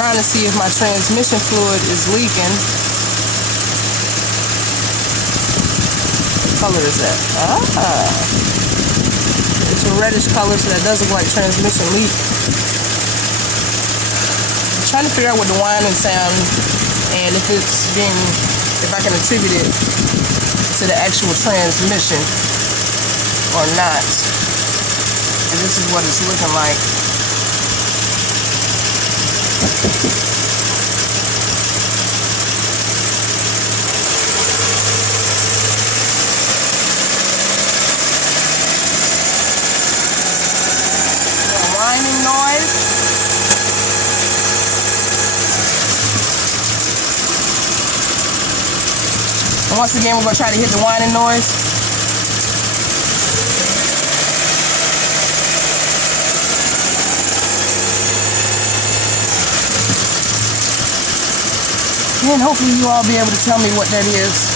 trying to see if my transmission fluid is leaking. What color is that? It's a reddish color, so that does look like transmission leak. I'm trying to figure out what the whining sound and if I can attribute it to the actual transmission or not. And this is what it's looking like. Whining noise. And once again, we're going to try to hit the whining noise. And hopefully you all be able to tell me what that is.